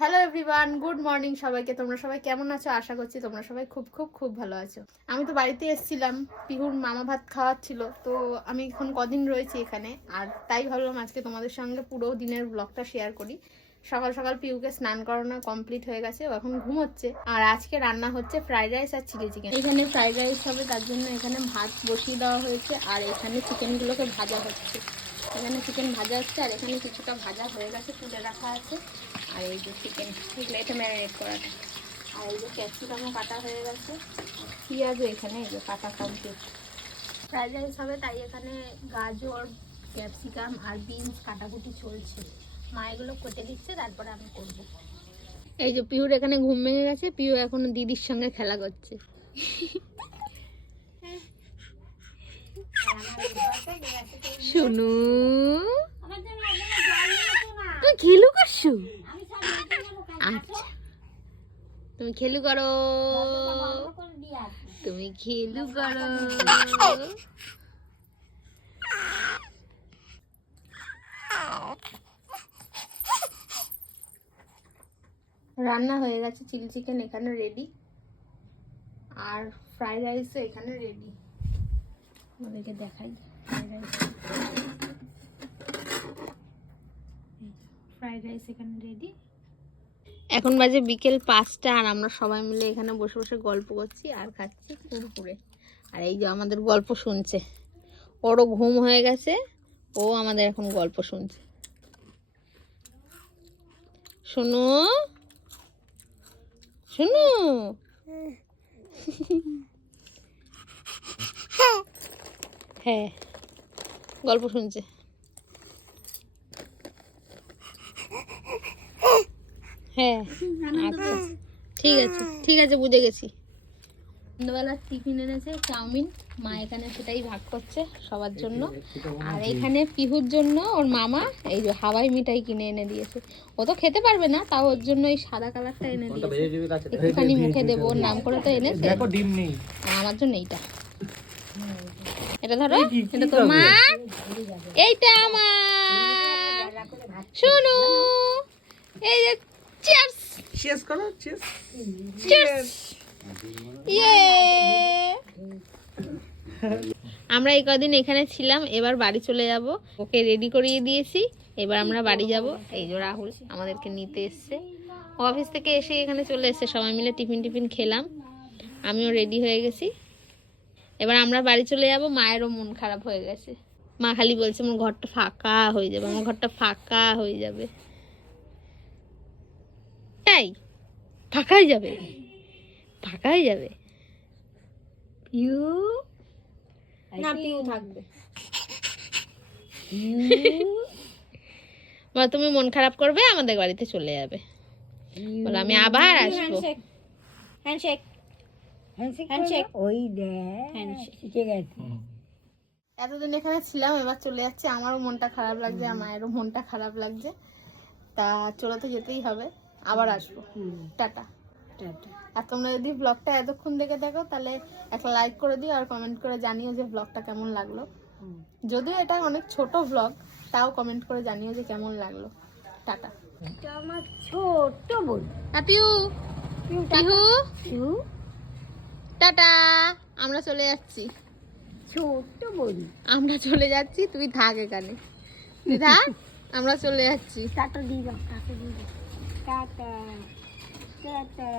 Hello everyone, good morning সবাইকে। তোমরা সবাই কেমন আছো? আশা করছি তোমরা সবাই খুব খুব খুব ভালো আছো। আমি তো বাড়িতে এসেছিলাম, পিহুর মামা ভাত খাওয়াচ্ছিল, তো আমি এখন কদিন রয়েছি এখানে, আর তাই ভাবলাম আজকে তোমাদের সঙ্গে পুরো দিনের ব্লগটা শেয়ার করি। সকাল সকাল পিহুকে স্নান করানো কমপ্লিট হয়ে গেছে, ও এখন ঘুমোচ্ছে। আর আজকে রান্না হচ্ছে ফ্রাইড রাইস আর চিলি চিকেন। এখানে ফ্রাইড রাইস হবে, তার জন্য এখানে ভাত বসিয়ে দেওয়া হয়েছে, আর এখানে চিকেনগুলোকে ভাজা হচ্ছে। এখানে চিকেন ভাজা হচ্ছে, আর এখানে কিছুটা ভাজা হয়ে গেছে, তুলে রাখা আছে। আর এই যে চিকেন এগুলো এটা ম্যারিনেট করাটা, আর এই যে ক্যাপসিকামও কাটা হয়ে গেছে, পেঁয়াজও এখানে এই যে কাটা কমপ্লিট। ফ্রাইড রাইস হবে, তাই এখানে গাজর, ক্যাপসিকাম আর বিনস কাটাকুটি চলছে। মা এগুলো কেটে দিচ্ছে, তারপরে আমি করব। এই যে পিহুর এখানে ঘুম ভেঙে গেছে, পিহু এখন দিদির সঙ্গে খেলা করছে। শুনু তুমি খেলু করছো? আচ্ছা তুমি খেলু করো, তুমি খেলু করো। রান্না হয়ে গেছে, চিলি চিকেন এখানে রেডি, আর ফ্রাইড রাইসও এখানে রেডি। আমাদেরকে দেখাই ফ্রাইড রাইস এখানে রেডি। এখন বাজে বিকেল 5টা, আর আমরা সবাই মিলে এখানে বসে বসে গল্প করছি আর খাচ্ছি কুরকুরে। আর এই যে আমাদের গল্প শুনছে, ওরও ঘুম হয়ে গেছে, ও আমাদের এখন গল্প শুনছে। শোনো শোনো, হ্যাঁ গল্প শুনছে। হ্যাঁ আচ্ছা ঠিক আছে ঠিক আছে, বুঝে গেছি। সন্ধ্যাবেলার টিফিন এনেছে চাউমিন, মা এখানে সেটাই ভাগ করছে সবার জন্য। আর এখানে পিহুর জন্য ওর মামা এই যে হাওয়াই মিঠাই কিনে এনে দিয়েছে। ও তো খেতে পারবে না, তাও ওর জন্য এই সাদা কালারটা এনে দিয়েছে, একটুখানি মুখে দেবো ওর নাম করে তো এনেছে। আর আমার জন্য এইটা, এটা ধরো, এটা তোমার, এইটা আমার। শোনো এই যে চিয়ার্স, চিয়ার্স করো, চিয়ার্স চিয়ার্স। আমরা এই কদিন এখানে ছিলাম, এবার বাড়ি চলে যাব। ওকে রেডি করিয়ে দিয়েছি, এবার আমরা বাড়ি যাব। এই যে রাহুল আমাদেরকে নিতে এসছে, ও অফিস থেকে এসে এখানে চলে এসছে, সবাই মিলে টিফিন খেলাম, আমিও রেডি হয়ে গেছি। এবার আমরা বাড়ি চলে যাব। মায়েরও মন খারাপ হয়ে গেছে, মা খালি বলছে আমার ঘরটা ফাঁকা হয়ে যাবে, আমার ঘরটা ফাঁকা হয়ে যাবে। তাই ফাঁকা হয়ে যাবে, ফাঁকা হয়ে যাবে। পিউ না, পিউ থাকবে। তুমি মন খারাপ করবে, আমাদের বাড়িতে চলে যাবে, বলে আমি আবার আসবো। হ্যান্ডশেক হ্যান্ডশেক, ওই দেখ এতদিন এখানে ছিলাম, এবার চলে যাচ্ছে। আমারও মনটা খারাপ লাগছে, আর মায়েরও মনটা খারাপ লাগছে, তা চলে তো যেতেই হবে, আবার আসবো। টাটা। আর তোমরা যদি ব্লগটা এতক্ষণ দেখে দেখো, তাহলে একটা লাইক করে দিও, আর কমেন্ট করে জানিও যে ব্লগটা কেমন লাগলো। যদিও এটা অনেক ছোট ব্লগ, তাও কমেন্ট করে জানিও যে কেমন লাগলো। টাটা। আমার ছোট বোন পিহু, পিহু টাটা। আমরা চলে যাচ্ছি, ছোট বোন আমরা চলে যাচ্ছি, তুই থাক এখানে, তুই থাক, আমরা চলে যাচ্ছি। টাটা দিয়ে দাও, টাটা দিয়ে দাও, টাটা টাটা।